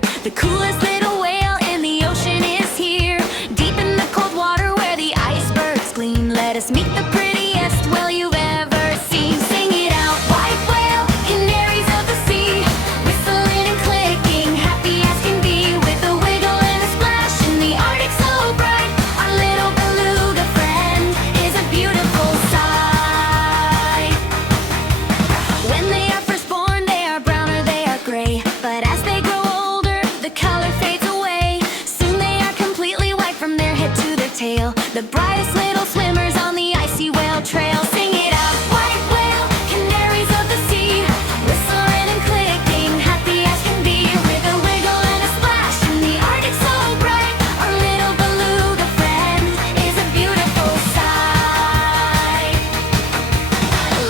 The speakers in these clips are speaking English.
clear. The coolest little whale in the ocean is here. Deep in the cold water where the icebergs gleam, let us meet the prettiest whale you've ever seen. Sing it out, white whale, canaries of the sea, whistling and clicking, happy as can be, with a wiggle and a splash in the Arctic so bright. Our little beluga friend is a beautiful sight. When they are first born, they are brown or they are gray, but as they grow older, the color fades away. Soon they are completely white from their head to their tail, the brightest little swimmers on the icy whale trail. Sing it out, white whale, canaries of the sea, whistling and clicking, happy as can be, with a wiggle and a splash in the Arctic so bright. Our little beluga friend is a beautiful sight.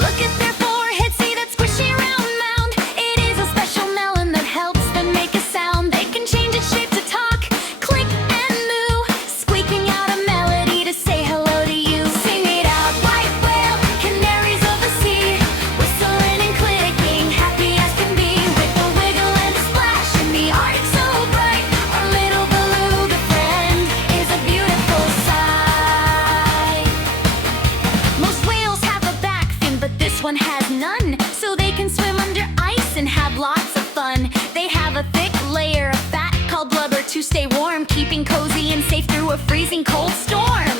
Look at their foreheads, see that squishy round mound? It is a special melon that helps them make a sound. They can change its shape to talk, click and moo, squeaking out a melody to say hello to you. Sing it out, white whale, canaries of the sea, whistling and clicking, happy as can be, with a wiggle and a splash in the Arctic so bright. Our little beluga friend is a beautiful sight. Most whales have a back fin, but this one has none, so they can swim under ice and have lots of fun. They have a thick layer of fat called blubber to stay warm, keeping cozy and safe through a freezing cold storm.